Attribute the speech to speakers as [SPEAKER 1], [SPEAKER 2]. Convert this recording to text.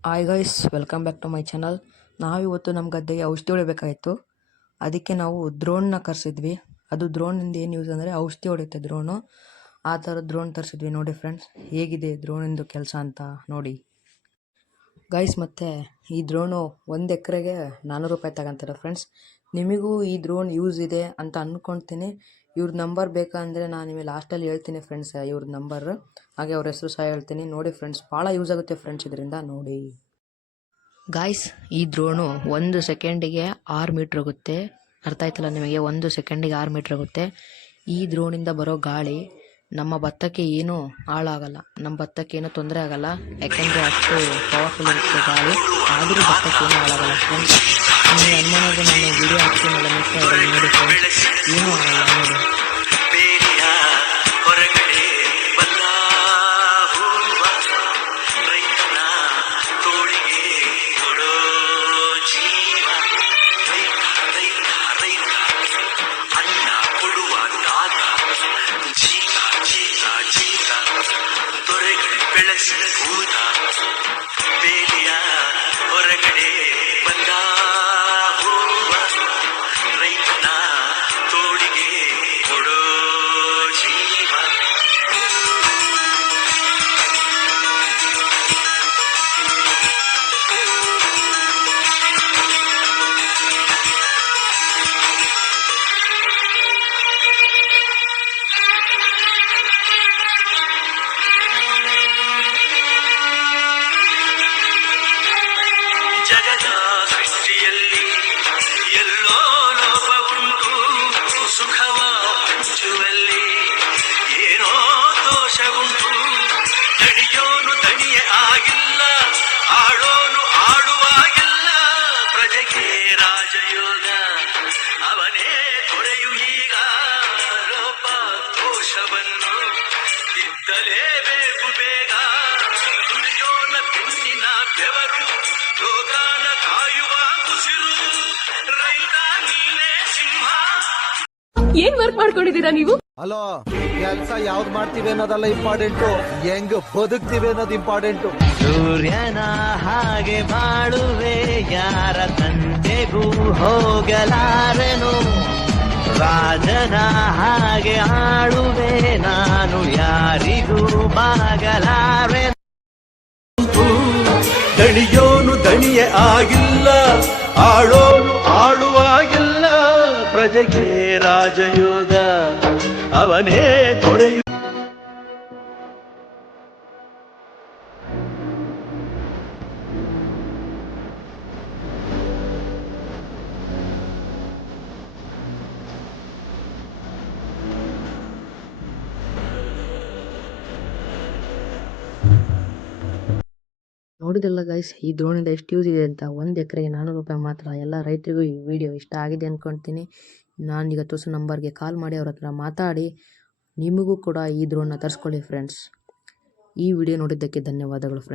[SPEAKER 1] Hi guys welcome back to my channel ನಾವಿವತ್ತು ನಮ್ಮ ಗದ್ದೆಗೆ ಔಷಧಿ ಹೊಡಿಬೇಕಾಯಿತು ಅದಕ್ಕೆ ನಾವು ದ್ರೋಣ್ನ ಕರೆಸಿದ್ವಿ. ಅದು ದ್ರೋಣಿಂದ ಏನು ಯೂಸ್ ಅಂದರೆ ಔಷಧಿ ಹೊಡೆಯುತ್ತೆ ದ್ರೋಣು ಆ ಥರ ದ್ರೋಣ್ ತರಿಸಿದ್ವಿ ನೋಡಿ ಫ್ರೆಂಡ್ಸ್ ಹೇಗಿದೆ ದ್ರೋಣಿಂದು ಕೆಲಸ ಅಂತ ನೋಡಿ. ಗೈಸ್ ಮತ್ತು ಈ ದ್ರೋಣು ಒಂದು ಎಕರೆಗೆ ನಾನ್ನೂರು ರೂಪಾಯಿ ತಗೊಂತಾರೆ ಫ್ರೆಂಡ್ಸ್ ನಿಮಗೂ ಈ ದ್ರೋಣ್ ಯೂಸ್ ಇದೆ ಅಂತ ಅಂದ್ಕೊಳ್ತೀನಿ ಇವ್ರ ನಂಬರ್ ಬೇಕಂದರೆ ನಾನು ನಿಮಗೆ ಲಾಸ್ಟಲ್ಲಿ ಹೇಳ್ತೀನಿ ಫ್ರೆಂಡ್ಸ್ ಇವ್ರ ನಂಬರ್. ಹಾಗೆ ಅವ್ರ ಹೆಸರು ಸಹ ಹೇಳ್ತೀನಿ. ನೋಡಿ ಫ್ರೆಂಡ್ಸ್ ಭಾಳ ಯೂಸ್ ಆಗುತ್ತೆ ಫ್ರೆಂಡ್ಸ್ ಇದರಿಂದ, ನೋಡಿ. ಗಾಯ್ಸ್ ಈ ದ್ರೋಣು ಒಂದು ಸೆಕೆಂಡಿಗೆ ಆರು ಮೀಟ್ರ್ ಆಗುತ್ತೆ ಅರ್ಥ ಆಯ್ತಲ್ಲ ನಿಮಗೆ? ಒಂದು ಸೆಕೆಂಡಿಗೆ ಆರು ಮೀಟ್ರ್ ಆಗುತ್ತೆ ಈ ದ್ರೋಣಿಂದ ಬರೋ ಗಾಳಿ ನಮ್ಮ ಭತ್ತಕ್ಕೆ ಏನೂ ಹಾಳಾಗಲ್ಲ. ನಮ್ಮ ಭತ್ತಕ್ಕೆ ಏನೂ ತೊಂದರೆ ಆಗಲ್ಲ. ಯಾಕೆಂದರೆ ಅಷ್ಟು ಪವರ್ಫುಲ್ ಇರುತ್ತೆ ಗಾಳಿ. ಆದರೂ ಭತ್ತಕ್ಕೆ ಏನೂ ಹಾಳಾಗಲ್ಲ ಫ್ರೆಂಡ್ಸ್ ನಿಮಗೆ ಅನುಮಾನ ನಾನು ವಿಡಿಯೋ ಅದರಲ್ಲಿ ನೋಡಿ ಫ್ರೆಂಡ್ಸ್ ಏನೂ ಆಗಲ್ಲ
[SPEAKER 2] ದೊರೆಗಳು ಬೆಳೆಸಿದ ಭೂತ ಬೇಲಿಯ ಹೊರಗಡೆ ರಾಜಯೋಗ ಅವನೇ ತೊರೆಯು ಈಗ ಲೋಪ ದೋಷವನ್ನು ಇದ್ದಲೇಬೇಕು ಬೇಗ. ದುಡಿಯೋನ ಬೆನ್ನಿನ ಬೆವರು ಲೋಕಾನ ಕಾಯುವ ಉಸಿರು ರೈತ ನೀನೇ ಸಿಂಹ.
[SPEAKER 3] ಏನ್ ವರ್ಕ್ ಮಾಡ್ಕೊಂಡಿದ್ದೀರಾ ನೀವು?
[SPEAKER 4] ಹಲೋ ಕೆಲ್ಸ ಯಾವ್ದು ಮಾಡ್ತೀವಿ ಅನ್ನೋದಲ್ಲ ಇಂಪಾರ್ಟೆಂಟು ಹೆಂಗ್ ಬದುಕ್ತೀವಿ ಅನ್ನೋದು ಇಂಪಾರ್ಟೆಂಟು
[SPEAKER 2] ಸೂರ್ಯನ ಹಾಗೆ ಬಾಳುವೆ ಯಾರ ತಂದೆಗೂ ಹೋಗಲಾರೆನು. ರಾಜನ ಹಾಗೆ ಆಳುವೆ ನಾನು, ಯಾರಿಗೂ ಬಾಗಲಾರೆ ದಣಿಯೋನು ದಣಿಯೇ ಆಗಿಲ್ಲ, ಆಳೋನು ಆಳುವಾಗಿಲ್ಲ. ಪ್ರಜೆಗೆ ರಾಜಯೋಗ, ಅವನೇ ತೊಡೆಯು
[SPEAKER 1] ನೋಡಿದಲ್ಲ ಗೈಸ್ ಈ ದ್ರೋಣಿಂದ ಎಷ್ಟು ಯೂಸ್ ಇದೆ ಅಂತ ಒಂದು ಎಕರೆಗೆ ನಾನ್ನೂರು ರೂಪಾಯಿ ಮಾತ್ರ. ಎಲ್ಲ ರೈತರಿಗೂ ಈ ವಿಡಿಯೋ ಇಷ್ಟ ಆಗಿದೆ ಅಂದ್ಕೊಳ್ತೀನಿ ನಾನೀಗ ತೋರಿಸೋ ನಂಬರ್ಗೆ ಕಾಲ್ ಮಾಡಿ ಅವ್ರ ಹತ್ರ ಮಾತಾಡಿ, ನಿಮಗೂ ಕೂಡ ಈ ದ್ರೋಣನ ತರಿಸ್ಕೊಳ್ಳಿ ಫ್ರೆಂಡ್ಸ್ ಈ ವಿಡಿಯೋ ನೋಡಿದ್ದಕ್ಕೆ ಧನ್ಯವಾದಗಳು ಫ್ರೆಂಡ್ಸ್